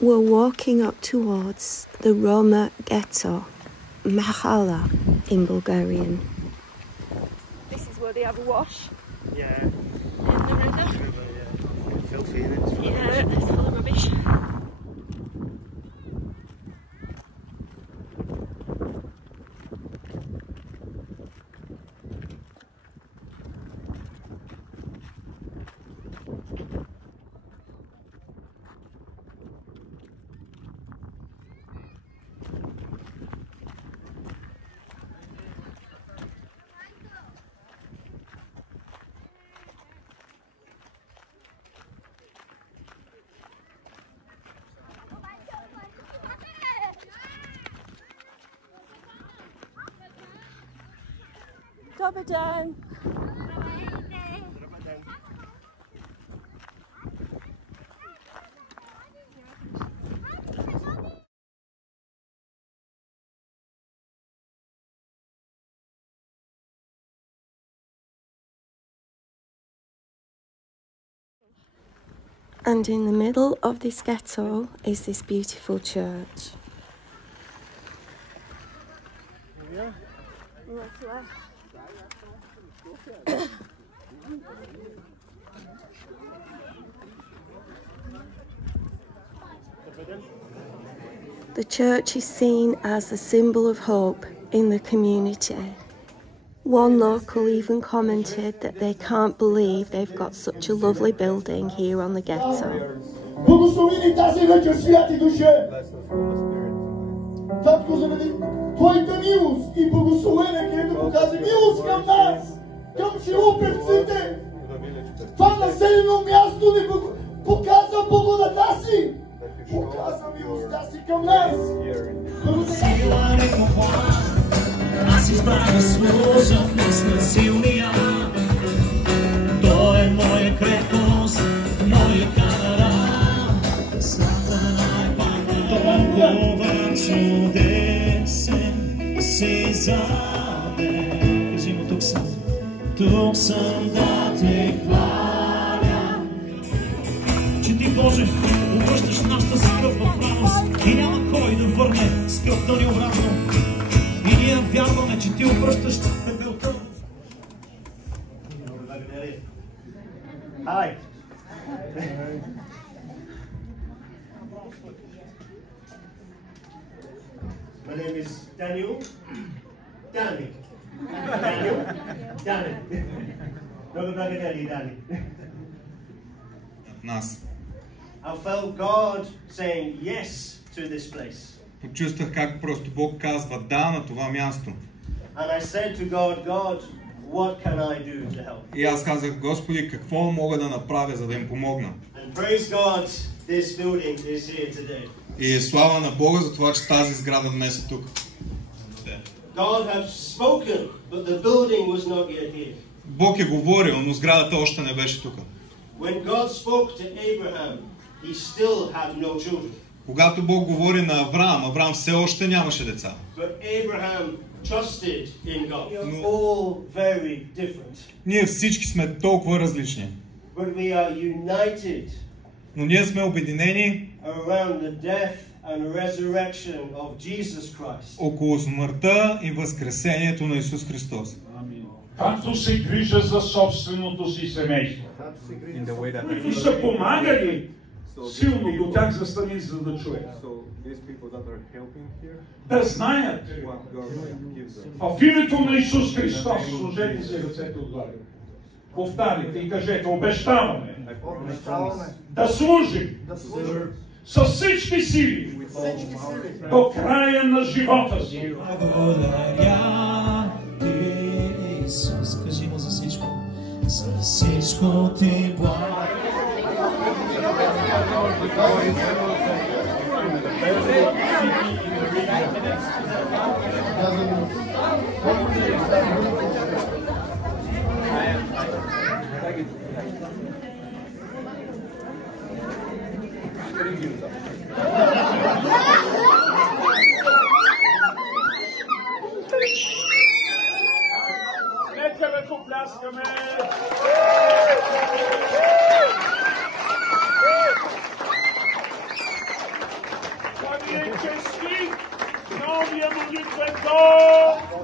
We're walking up towards the Roma ghetto, Mahala in Bulgarian. This is where they have a wash. Yeah. In the river. Yeah. Filthy, innit? Yeah, it's full of rubbish. Dobar dan. And in the middle of this ghetto is this beautiful church. Yeah. What's left? The church is seen as a symbol of hope in the community. One local even commented that they can't believe they've got such a lovely building here on the ghetto. Благословени тази вечер, святи душе! Татко, заради Твоята милост и благословение, където показа милост към нас, към Шилопевците, това населено място ни показа благодата си, показа милостта си към нас. Аз избрах служа днес на силния. Той е моя крепост, моя кара. Страта най-пак толкова чудесен си за мен. Кажи му, тук съм да те хваля. Че ти, Боже, обръщаш нашата скръп в радост и няма кой да върне скръпта ни обратно. И ние вярваме, че ти обръщаш пепелта. Hi. My name is Daniel. Danny. Daniel. Danny. Brother Danny. Нас. I felt God saying yes to this place. Почувствах как просто Бог казва да на това място. And I said to God, God, what can I do to help? И аз казах, Господи, какво мога да направя, за да им помогна? And praise God, this building is here today. И слава на Бога за това, че тази сграда днес е тук. God had spoken, but the building was not yet here. Бог е говорил, но сградата още не беше тук. When God spoke to Abraham, he still had no children. Когато Бог говори на Авраам, Авраам все още нямаше деца. But Abraham trusted in God. We are all very different. Ние всички сме толкова различни. But we are united. Но ние сме обединени around the death and resurrection of Jesus Christ. Около смъртта и възкресението на Исус Христос. Както се грижа за собственото си семейство. Които са помагали силно до тях застани, за да чуят. Да знаят в името на Исус Христос, сложете си ръцете отгоре. Повтаряйте и кажете, обещаваме да служим с всички сили до края на живота си. Благодаря ти, Исус, кажи му за всичко ти благодаря. Нека ръкопляскаме! всички. Новия молитвен дом.